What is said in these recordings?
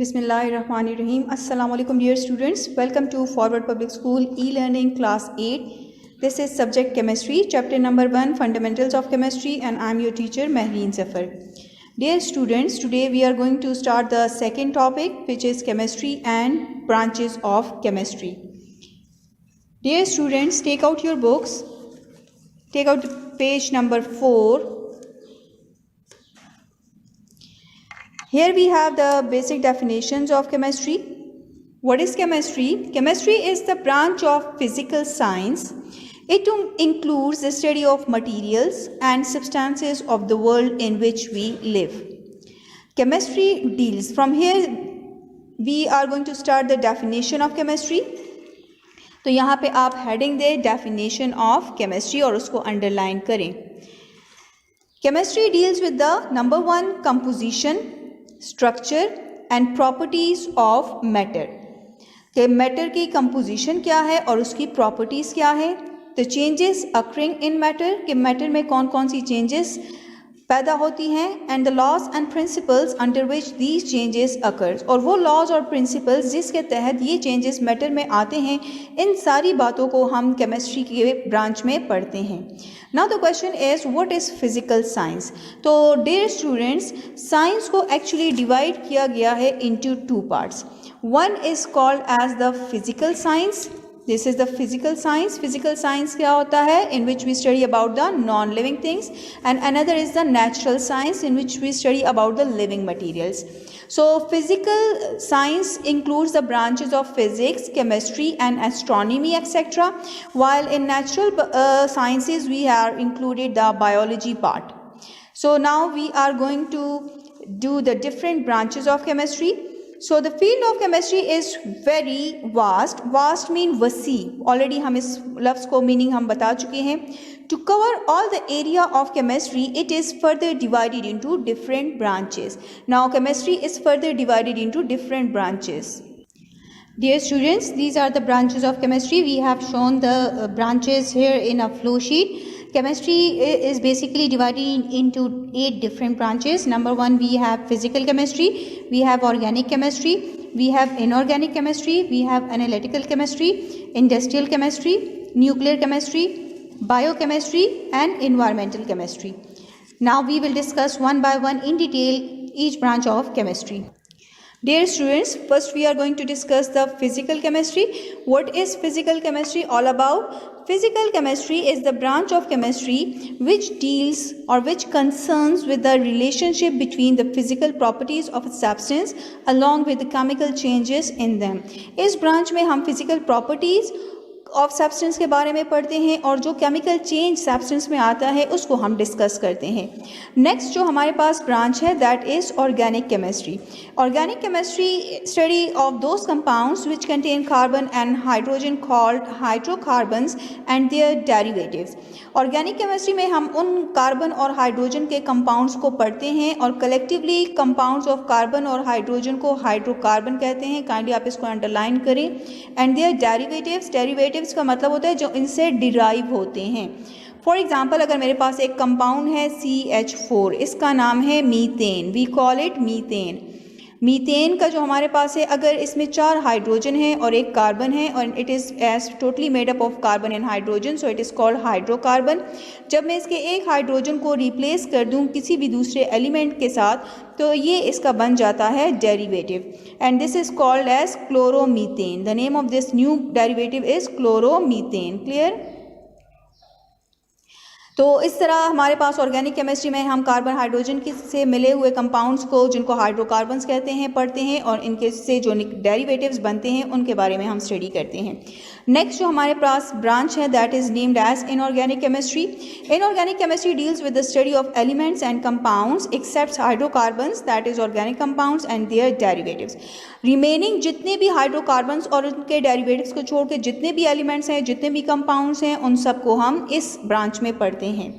Bismillahirrahmanirrahim. Assalamu alaikum dear students. Welcome to Forward Public School e-learning class 8. This is subject chemistry, chapter number 1, fundamentals of chemistry, and I am your teacher Mehreen Zafar. Dear students, today we are going to start the second topic, which is chemistry and branches of chemistry. Dear students, take out your books. Take out page number 4. Here we have the basic definitions of chemistry. What is chemistry? Chemistry is the branch of physical science. It includes the study of materials and substances of the world in which we live. Chemistry deals. From here we are going to start the definition of chemistry. तो यहाँ पे आप heading they definition of chemistry और उसको underline करें. Chemistry deals with the number 1 composition, structure and properties of matter. कि matter की composition क्या है और उसकी properties क्या है. The changes occurring in matter कि matter में कौन कौन सी changes पैदा होती हैं and the laws and principles under which these changes occurs. और वो laws और principles जिसके तहत ये changes matter में आते हैं, इन सारी बातों को हम chemistry के branch में पढ़ते हैं. Now the question is, what is physical science? तो dear students, science को actually divide किया गया है into two parts. One is called as the physical science. This is the physical science. Physical science क्या होता है? In which we study about the non-living things, and another is the natural science in which we study about the living materials. So physical science includes the branches of physics, chemistry and astronomy, etc. While in natural sciences we are included the biology part. So now we are going to do the different branches of chemistry. So the field of chemistry is very vast. Vast mean वसी. Already हम इस लफ्ज़ को meaning हम बता चुके हैं. To cover all the area of chemistry, it is further divided into different branches. Now chemistry is further divided into different branches. Dear students, these are the branches of chemistry. We have shown the branches here in a flow sheet. Chemistry is basically divided into 8 different branches. Number 1, we have physical chemistry, we have organic chemistry, we have inorganic chemistry, we have analytical chemistry, industrial chemistry, nuclear chemistry, biochemistry and environmental chemistry. Now we will discuss one by one in detail each branch of chemistry. Dear students, first we are going to discuss the physical chemistry. What is physical chemistry all about? Physical chemistry is the branch of chemistry which deals or which concerns with the relationship between the physical properties of a substance along with the chemical changes in them. इस branch में हम physical properties of substance के बारे में पढ़ते हैं और जो केमिकल चेंज सब्सटेंस में आता है उसको हम डिस्कस करते हैं. नेक्स्ट जो हमारे पास ब्रांच है that is organic chemistry. Organic chemistry study of those compounds which contain carbon and hydrogen called hydrocarbons and their derivatives. Organic chemistry में हम उन कार्बन और हाइड्रोजन के कंपाउंड्स को पढ़ते हैं और कलेक्टिवली कंपाउंड्स ऑफ कार्बन और हाइड्रोजन को हाइड्रोकार्बन कहते हैं. काइंडली आप इसको अंडरलाइन करें. एंड देयर डेरिवेटिव्स, डेरिवेटिव्स का मतलब होता है जो इनसे डिराइव होते हैं. फॉर एग्जाम्पल, अगर मेरे पास एक कंपाउंड है CH4, इसका नाम है methane. We call it methane. Methane का जो हमारे पास है, अगर इसमें 4 हाइड्रोजन है और एक कार्बन है और it is as totally made up of carbon and hydrogen, so it is called hydrocarbon. जब मैं इसके एक हाइड्रोजन को रिप्लेस कर दूं किसी भी दूसरे एलिमेंट के साथ तो ये इसका बन जाता है derivative and this is called as chloromethane. The name of this new derivative is chloromethane. Clear? तो इस तरह हमारे पास ऑर्गेनिक केमिस्ट्री में हम कार्बन हाइड्रोजन से मिले हुए कंपाउंड्स को जिनको हाइड्रोकार्बन्स कहते हैं पढ़ते हैं और इनके से जो डेरिवेटिव्स बनते हैं उनके बारे में हम स्टडी करते हैं. नेक्स्ट जो हमारे पास ब्रांच है that is named as inorganic chemistry. Inorganic chemistry deals with the study of elements and compounds except hydrocarbons that is organic compounds and their derivatives. Remaining जितने भी हाइड्रोकार्बन्स और उनके डेरिवेटिव्स को छोड़ के जितने भी एलिमेंट्स हैं, जितने भी कंपाउंड्स हैं, उन सबको हम इस ब्रांच में पढ़ते हैं.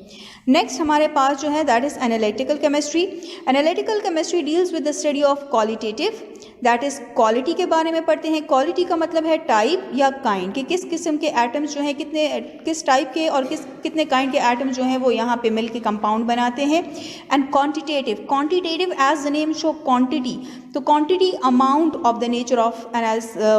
नेक्स्ट हमारे पास जो है that is analytical chemistry. Analytical chemistry deals with the study of qualitative, that is quality के बारे में पढ़ते हैं. क्वालिटी का मतलब है टाइप या काइंड, कि किस किस्म के एटम्स जो हैं किस टाइप के और कितने काइंड के एटम्स जो हैं वो यहाँ पे मिल के कंपाउंड बनाते हैं. And quantitative, quantitative as the name show quantity, तो quantity amount of the nature of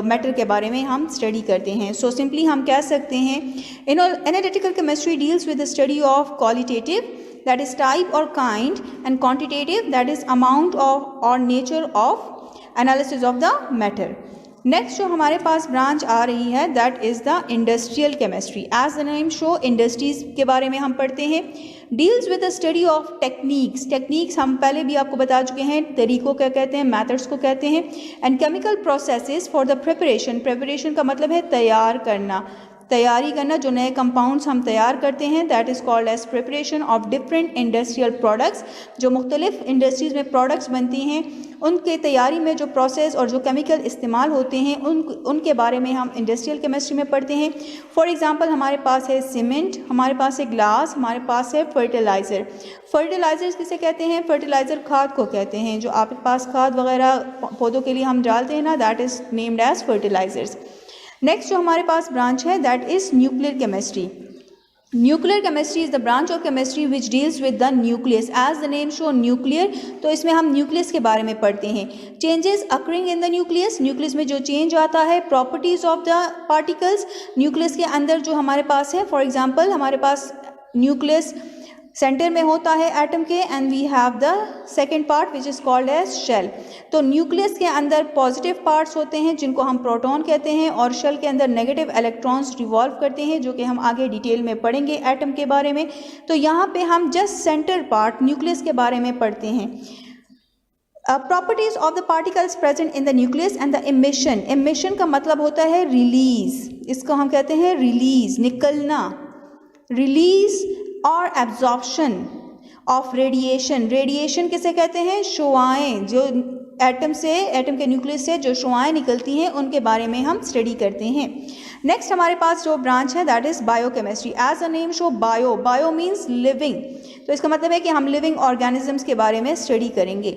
matter के बारे में हम स्टडी करते हैं. सो सिंपली हम कह सकते हैं analytical chemistry deals with the study of qualitative, that is type or kind, and quantitative, that is amount of or nature of analysis of the matter. Next जो हमारे पास ब्रांच आ रही है that is the industrial chemistry. As the name show industries के बारे में हम पढ़ते हैं. Deals with the study of techniques. Techniques हम पहले भी आपको बता चुके हैं, तरीकों क्या कहते हैं, मेथड्स को कहते हैं. And chemical processes for the preparation. Preparation का मतलब है तैयार करना, तैयारी करना. जो नए कंपाउंड्स हम तैयार करते हैं that is called as preparation of different industrial products. जो मुख्तलिफ इंडस्ट्रीज़ में प्रोडक्ट्स बनती हैं उनके तैयारी में जो प्रोसेस और जो केमिकल इस्तेमाल होते हैं उनके बारे में हम इंडस्ट्रियल केमिस्ट्री में पढ़ते हैं. फॉर एग्जांपल हमारे पास है सीमेंट, हमारे पास है ग्लास, हमारे पास है फर्टिलाइज़र. फर्टिलाइज़र्स किसे कहते हैं? फर्टिलाइज़र खाद को कहते हैं. जो आपके पास खाद वगैरह पौधों के लिए हम डालते हैं ना, that is named as fertilisers. Next जो हमारे पास ब्रांच है that is nuclear chemistry. Nuclear chemistry is the branch of chemistry which deals with the nucleus. As the name show nuclear, तो इसमें हम न्यूक्लियस के बारे में पढ़ते हैं. Changes occurring in the nucleus. Nucleus में जो चेंज आता है, properties of the particles. Nucleus के अंदर जो हमारे पास है, फॉर एग्जांपल हमारे पास न्यूक्लियस सेंटर में होता है एटम के, and we have the second part which is called as shell. तो न्यूक्लियस के अंदर पॉजिटिव पार्ट्स होते हैं जिनको हम प्रोटॉन कहते हैं, और शेल के अंदर नेगेटिव इलेक्ट्रॉन्स रिवॉल्व करते हैं, जो कि हम आगे डिटेल में पढ़ेंगे एटम के बारे में. तो यहाँ पे हम जस्ट सेंटर पार्ट न्यूक्लियस के बारे में पढ़ते हैं. Properties of the particles present in the nucleus and the emission. Emission का मतलब होता है रिलीज, इसको हम कहते हैं रिलीज, निकलना. रिलीज और एब्जॉर्प्शन ऑफ रेडिएशन. रेडिएशन किसे कहते हैं? शुआएं. जो एटम के न्यूक्लियस से जो शुआएं निकलती हैं उनके बारे में हम स्टडी करते हैं. नेक्स्ट हमारे पास जो ब्रांच है that is biochemistry. As a name show bio. Bio means living, तो इसका मतलब है कि हम लिविंग ऑर्गेनिजम्स के बारे में स्टडी करेंगे.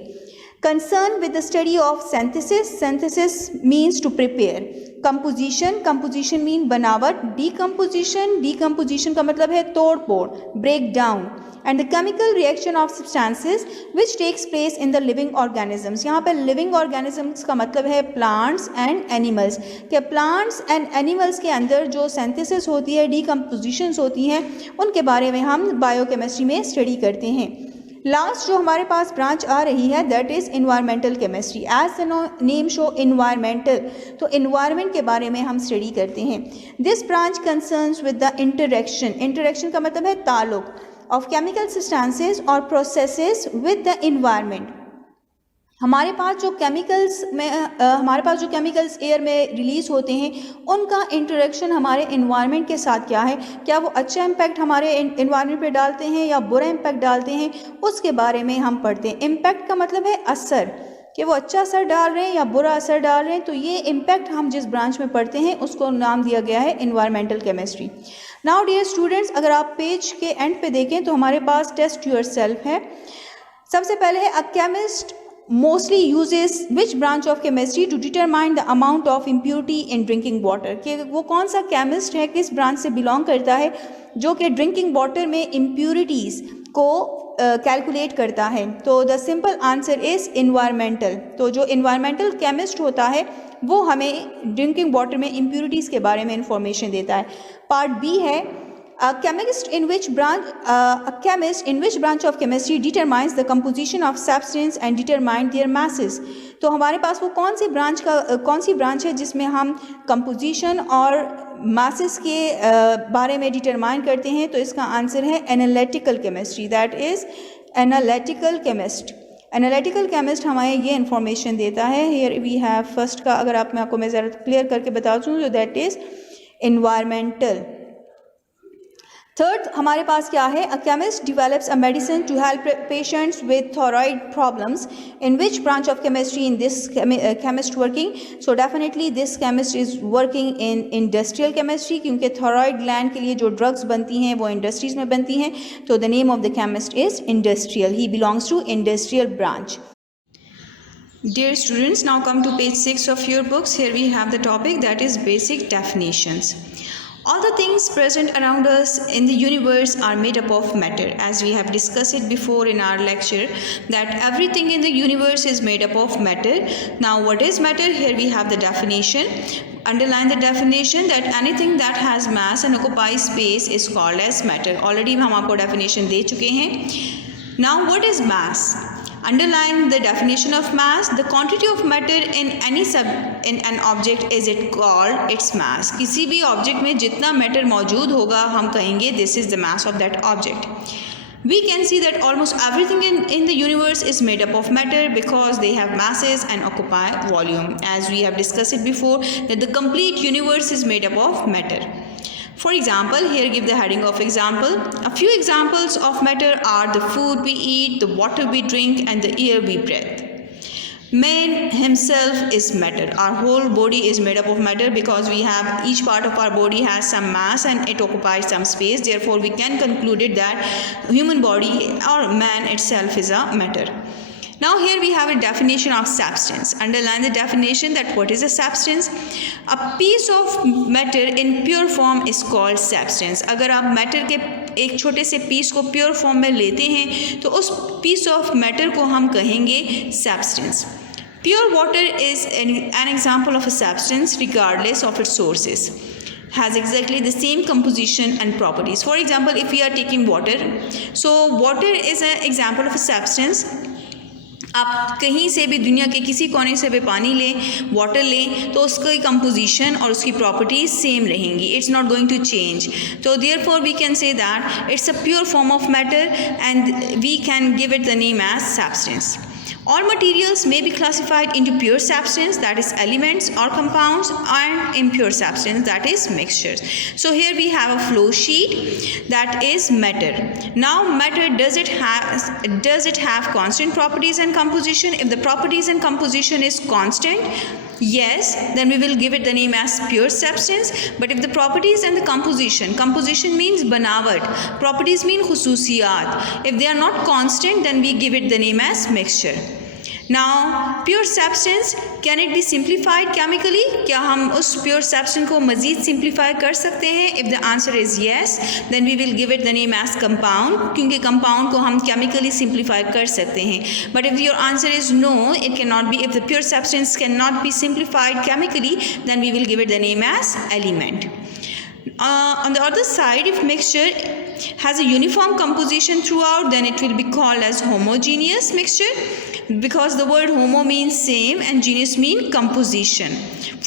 Concern with the study of synthesis. Synthesis means to prepare. Composition. Composition mean बनावट. डीकम्पोजिशन. डीकम्पोजिशन का मतलब है तोड़ फोड़, break down. And the chemical reaction of substances which takes place in the living organisms. यहाँ पर living organisms का मतलब है प्लांट्स एंड एनिमल्स. कि प्लांट्स एंड एनिमल्स के अंदर जो सिंथेसिस होती है, डीकम्पोजिशंस होती हैं, उनके बारे में हम बायोकेमिस्ट्री में स्टडी करते हैं. लास्ट जो हमारे पास ब्रांच आ रही है that is environmental chemistry. As the name show environmental, तो इन्वायरमेंट के बारे में हम स्टडी करते हैं. This branch concerns with the interaction. Interaction का मतलब है ताल्लुक ऑफ केमिकल सब्सटेंसेस और प्रोसेसेस विद द इन्वायरमेंट. हमारे पास जो केमिकल्स एयर में रिलीज होते हैं उनका इंटरेक्शन हमारे इन्वायरमेंट के साथ क्या है, क्या वो अच्छा इम्पैक्ट हमारे इन्वायरमेंट पे डालते हैं या बुरा इम्पैक्ट डालते हैं, उसके बारे में हम पढ़ते हैं. इम्पैक्ट का मतलब है असर, कि वो अच्छा असर डाल रहे हैं या बुरा असर डाल रहे हैं. तो ये इम्पैक्ट हम जिस ब्रांच में पढ़ते हैं उसको नाम दिया गया है environmental chemistry. Now dear students, अगर आप पेज के एंड पे देखें तो हमारे पास टेस्ट योरसेल्फ है. सबसे पहले है a chemist mostly uses which branch of chemistry to determine the amount of impurity in drinking water. कि वो कौन सा केमिस्ट है, किस ब्रांच से बिलोंग करता है जो कि ड्रिंकिंग वाटर में इम्प्यूरिटीज़ को कैलकुलेट करता है. तो the simple answer is environmental. तो जो इन्वायरमेंटल केमिस्ट होता है वो हमें ड्रिंकिंग वाटर में इम्प्यूरिटीज़ के बारे में इंफॉर्मेशन देता है. पार्ट बी है A chemist in which branch of chemistry determines the composition of substance and determine their masses. तो हमारे पास वो कौन सी ब्रांच है जिसमें हम कंपोजिशन और मासेस के बारे में डिटरमाइन करते हैं. तो इसका आंसर है analytical chemistry. That is analytical chemist. Analytical chemist हमें ये इन्फॉर्मेशन देता है. हियर वी हैव फर्स्ट का, अगर आप मैं ज़रा क्लियर करके बता दूँ, तो दैट इज़ इन्वायरमेंटल. थर्ड हमारे पास क्या है? A chemist develops a medicine to help patients with thyroid problems. In which branch of chemistry in this chemist working? So definitely this chemist is working in industrial chemistry, क्योंकि thyroid gland के लिए जो drugs बनती हैं वो industries में बनती हैं. तो the name of the chemist is industrial. He belongs to industrial branch. Dear students, now come to page 6 of your books. Here we have the topic that is basic definitions. All the things present around us in the universe are made up of matter, as we have discussed it before in our lecture, that everything in the universe is made up of matter. Now what is matter? Here we have the definition. Underline the definition that anything that has mass and occupies space is called as matter. Already हम आपको definition दे चुके हैं. Now what is mass? Underline the definition of mass. The quantity of matter in an object is it called its mass. किसी भी object में जितना matter मौजूद होगा हम कहेंगे this is the mass of that object. We can see that almost everything in the universe is made up of matter because they have masses and occupy volume. As we have discussed it before, that the complete universe is made up of matter. For example, here give the heading of example. A few examples of matter are the food we eat, the water we drink, and the air we breathe. Man himself is matter. Our whole body is made up of matter because we have each part of our body has some mass and it occupies some space. Therefore, we can conclude it that human body or man itself is a matter. Now here we have a definition of substance. Underline the definition that what is a substance? A piece of matter in pure form is called substance. अगर आप matter के एक छोटे से piece को pure form में लेते हैं तो उस piece of matter को हम कहेंगे substance. Pure water is an example of a substance regardless of its sources. Has exactly the same composition and properties. For example, if we are taking water, so water is an example of a substance. आप कहीं से भी दुनिया के किसी कोने से भी पानी लें, वाटर लें, तो उसकी कंपोजिशन और उसकी प्रॉपर्टीज सेम रहेंगी. It's not going to change. तो therefore we can say that it's a pure form of matter and we can give it the name as substance. All materials may be classified into pure substance, that is elements or compounds, and impure substance, that is mixtures. So here we have a flow sheet, that is matter. Now matter, does it have constant properties and composition? If the properties and composition is constant, yes, then we will give it the name as pure substance. But if the properties and the composition means बनावट, properties mean khususiyat, if they are not constant, then we give it the name as mixture. Now pure substance, can it be simplified chemically? क्या हम उस pure substance को मज़ीद simplify कर सकते हैं? If the answer is yes, then we will give it the name as compound, क्योंकि compound को हम chemically simplify कर सकते हैं. But if your answer is no, it cannot be. If the pure substance cannot be simplified chemically, then we will give it the name as element. On the other side, if mixture has a uniform composition throughout, then it will be called as homogeneous mixture, because the word homo means same and geneous mean composition.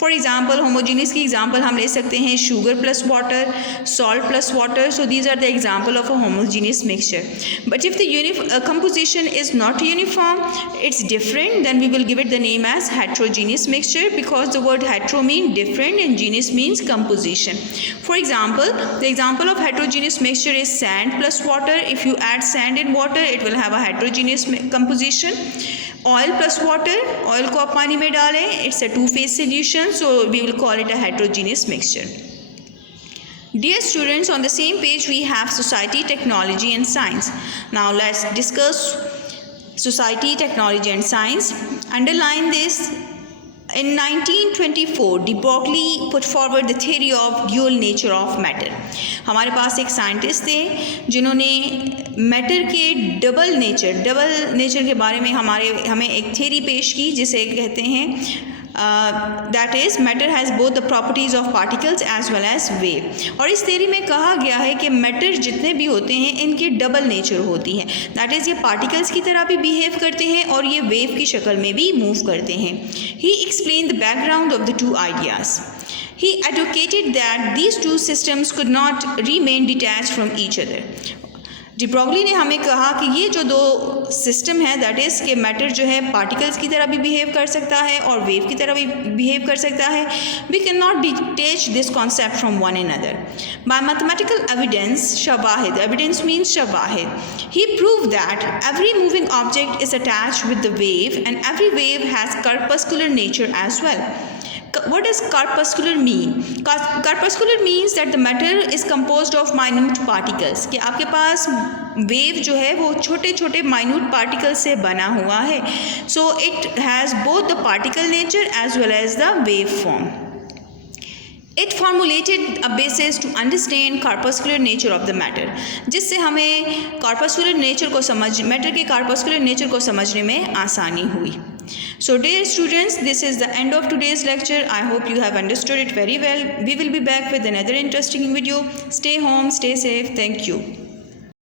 For example, homogeneous की example हम ले सकते हैं sugar plus water, salt plus water. So these are the example of a homogeneous mixture. But if the composition is not uniform, it's different, then we will give it the name as heterogeneous mixture, because the word hetero means different and geneous means composition. For example, the example of heterogeneous mixture is sand plus water. If you add sand in water, it will have a heterogeneous composition. Oil plus water, oil को आप पानी में डालें, it's a two-phase solution, so we will call it a heterogeneous mixture. Dear students, on the same page we have society, technology and science. Now let's discuss society, technology and science. Underline this. In 1924, de Broglie put forward the theory of dual nature of matter. हमारे पास एक scientist थे जिन्होंने matter के double nature के बारे में हमें एक थ्योरी पेश की, जिसे कहते हैं that is matter has both the properties of particles as well as wave. और इस थ्योरी में कहा गया है कि मैटर जितने भी होते हैं इनकी डबल नेचर होती है. दैट इज़ ये पार्टिकल्स की तरह भी बिहेव करते हैं और ये वेव की शक्ल में भी मूव करते हैं. He explain the background of the two ideas. He advocated that these two systems could not remain detached from each other. de Broglie ने हमें कहा कि ये जो दो सिस्टम है, दैट इज़ कि मैटर जो है पार्टिकल्स की तरह भी बिहेव कर सकता है और वेव की तरह भी बिहेव कर सकता है. We can not detach this concept from one another. By mathematical evidence, शवाहिद, एविडेंस मीन्स शवाहिद, he prove that every moving object is attached with the wave and every wave has corpuscular nature as well. What does corpuscular mean? Corpuscular means that the matter is composed of minute particles. कि आपके पास wave जो है वो छोटे छोटे minute particles से बना हुआ है. So it has both the particle nature as well as the wave form. It formulated a basis to understand corpuscular nature of the matter, जिससे हमें कार्पस्कुलर नेचर को मैटर के कार्पस्कुलर नेचर को समझने में आसानी हुई. So dear students, this is the end of today's lecture. I hope you have understood it very well. We will be back with another interesting video. Stay home, stay safe. Thank you.